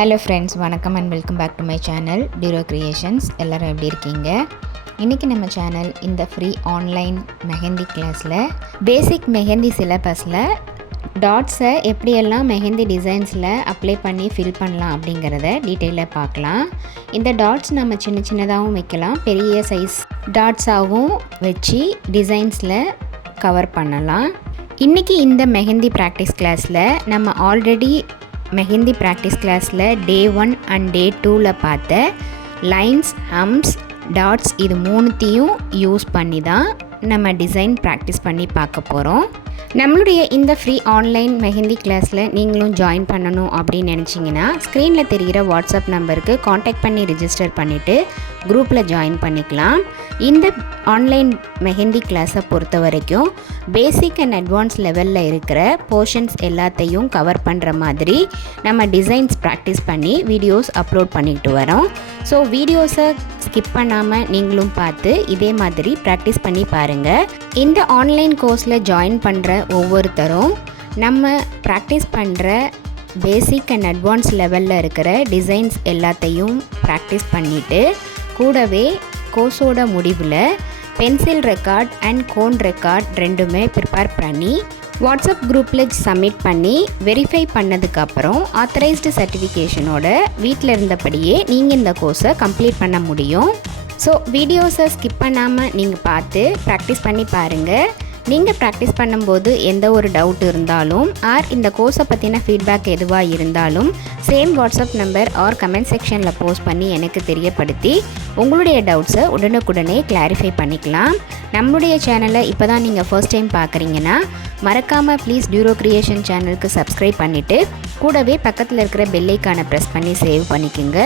Hello friends, வணக்கம் and welcome back to my channel Duro Creations. எல்லாரும் எப்படி இருக்கீங்க? இன்னைக்கு நம்ம சேனல் இந்த ஃப்ரீ ஆன்லைன் மெஹந்தி கிளாஸில் பேசிக் மெஹந்தி சிலபஸில் டாட்ஸை எப்படியெல்லாம் மெஹந்தி டிசைன்ஸில் அப்ளை பண்ணி ஃபில் பண்ணலாம் அப்படிங்கிறத டீட்டெயிலாக பார்க்கலாம். இந்த டாட்ஸ் நம்ம சின்ன சின்னதாகவும் வைக்கலாம், பெரிய சைஸ் டாட்ஸாகவும் வச்சு டிசைன்ஸில் கவர் பண்ணலாம். இன்றைக்கி இந்த மெஹந்தி ப்ராக்டிஸ் கிளாஸில் நம்ம ஆல்ரெடி மெஹந்தி ப்ராக்டிஸ் கிளாஸில் டே 1 அண்ட் டே 2ல் பார்த்த லைன்ஸ், ஹம்ஸ், டாட்ஸ் இது மூணுத்தையும் யூஸ் பண்ணி தான் நம்ம டிசைன் ப்ராக்டிஸ் பண்ணி பார்க்க போகிறோம். நம்மளுடைய இந்த ஃப்ரீ ஆன்லைன் மெஹந்தி கிளாஸில் நீங்களும் ஜாயின் பண்ணணும் அப்படின்னு நினச்சிங்கன்னா ஸ்க்ரீனில் தெரிகிற வாட்ஸ்அப் நம்பருக்கு காண்டாக்ட் பண்ணி ரிஜிஸ்டர் பண்ணிவிட்டு குரூப்பில் ஜாயின் பண்ணிக்கலாம். இந்த ஆன்லைன் மெஹந்தி கிளாஸை பொறுத்த வரைக்கும் பேசிக் அண்ட் அட்வான்ஸ் லெவலில் இருக்கிற போர்ஷன்ஸ் எல்லாத்தையும் கவர் பண்ணுற மாதிரி நம்ம டிசைன்ஸ் ப்ராக்டிஸ் பண்ணி வீடியோஸ் அப்லோட் பண்ணிக்கிட்டு வரோம். ஸோ வீடியோஸை ஸ்கிப் பண்ணாமல் நீங்களும் பார்த்து இதே மாதிரி ப்ராக்டிஸ் பண்ணி பாருங்கள். இந்த ஆன்லைன் கோர்ஸில் ஜாயின் பண்ணுற ஒவ்வொருத்தரும் நம்ம ப்ராக்டிஸ் பண்ணுற பேசிக் அண்ட் அட்வான்ஸ் லெவலில் இருக்கிற டிசைன்ஸ் எல்லாத்தையும் ப்ராக்டிஸ் பண்ணிவிட்டு கூடவே கோர்ஸோட முடிவில் pencil record and cone record ரெண்டுமே ப்ரிப்பேர் பண்ணி வாட்ஸ்அப் குரூப்பில் சப்மிட் பண்ணி வெரிஃபை பண்ணதுக்கப்புறம் ஆத்தரைஸ்டு சர்டிஃபிகேஷனோட வீட்டில் இருந்தபடியே நீங்கள் இந்த கோர்ஸை கம்ப்ளீட் பண்ண முடியும். ஸோ வீடியோஸை ஸ்கிப் பண்ணாமல் நீங்கள் பார்த்து ப்ராக்டிஸ் பண்ணி பாருங்கள். நீங்கள் ப்ராக்டிஸ் பண்ணும்போது எந்த ஒரு டவுட் இருந்தாலும் ஆர் இந்த கோர்ஸை பற்றின ஃபீட்பேக் எதுவாக இருந்தாலும் same WhatsApp number or comment செக்ஷனில் போஸ்ட் பண்ணி எனக்கு தெரியப்படுத்தி உங்களுடைய டவுட்ஸை உடனுக்குடனே கிளாரிஃபை பண்ணிக்கலாம். நம்மளுடைய சேனலை இப்போ தான் நீங்கள் ஃபர்ஸ்ட் டைம் பார்க்குறீங்கன்னா மறக்காமல் ப்ளீஸ் டியூரோ கிரியேஷன் சேனலுக்கு சப்ஸ்கிரைப் பண்ணிவிட்டு கூடவே பக்கத்தில் இருக்கிற பெல் ஐக்கானை ப்ரெஸ் பண்ணி சேவ் பண்ணிக்கோங்க.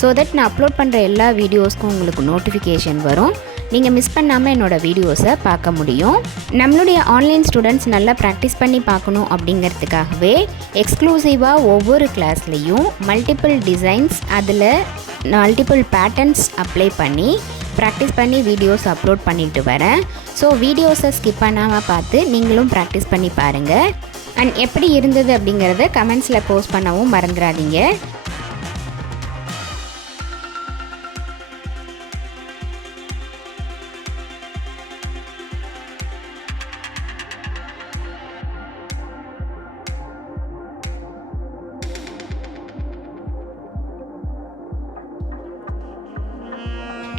ஸோ தட் நான் அப்லோட் பண்ணுற எல்லா வீடியோஸ்க்கும் உங்களுக்கு நோட்டிஃபிகேஷன் வரும். நீங்கள் மிஸ் பண்ணாமல் என்னோடய வீடியோஸை பார்க்க முடியும். நம்மளுடைய ஆன்லைன் ஸ்டூடெண்ட்ஸ் நல்லா ப்ராக்டிஸ் பண்ணி பார்க்கணும் அப்படிங்கிறதுக்காகவே எக்ஸ்க்ளூசிவாக ஒவ்வொரு கிளாஸ்லேயும் மல்டிபிள் டிசைன்ஸ், அதில் மல்டிபிள் பேட்டர்ன்ஸ் அப்ளை பண்ணி ப்ராக்டிஸ் பண்ணி வீடியோஸ் அப்லோட் பண்ணிட்டு வரேன். ஸோ வீடியோஸை ஸ்கிப் பண்ணாமல் பார்த்து நீங்களும் ப்ராக்டிஸ் பண்ணி பாருங்கள். அண்ட் எப்படி இருந்தது அப்படிங்கிறத கமெண்ட்ஸில் போஸ்ட் பண்ணவும் மறந்துடாதீங்க.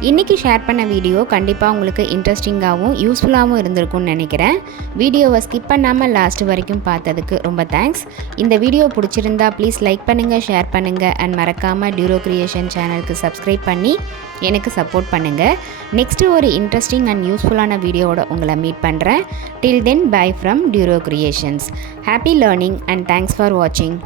இன்றைக்கி ஷேர் பண்ண வீடியோ கண்டிப்பாக உங்களுக்கு இன்ட்ரெஸ்டிங்காகவும் யூஸ்ஃபுல்லாகவும் இருந்திருக்கும்னு நினைக்கிறேன். வீடியோவை ஸ்கிப் பண்ணாமல் லாஸ்ட் வரைக்கும் பார்த்ததுக்கு ரொம்ப தேங்க்ஸ். இந்த வீடியோ பிடிச்சிருந்தா ப்ளீஸ் லைக் பண்ணுங்கள், ஷேர் பண்ணுங்கள் அண்ட் மறக்காமல் டியூரோ கிரியேஷன் சேனலுக்கு சப்ஸ்கிரைப் பண்ணி எனக்கு சப்போர்ட் பண்ணுங்கள். நெக்ஸ்ட்டு ஒரு இன்ட்ரெஸ்டிங் அண்ட் யூஸ்ஃபுல்லான வீடியோவோட உங்களை மீட் பண்ணுறேன். Till then bye from Duro Creations. Happy learning and thanks for வாட்சிங்.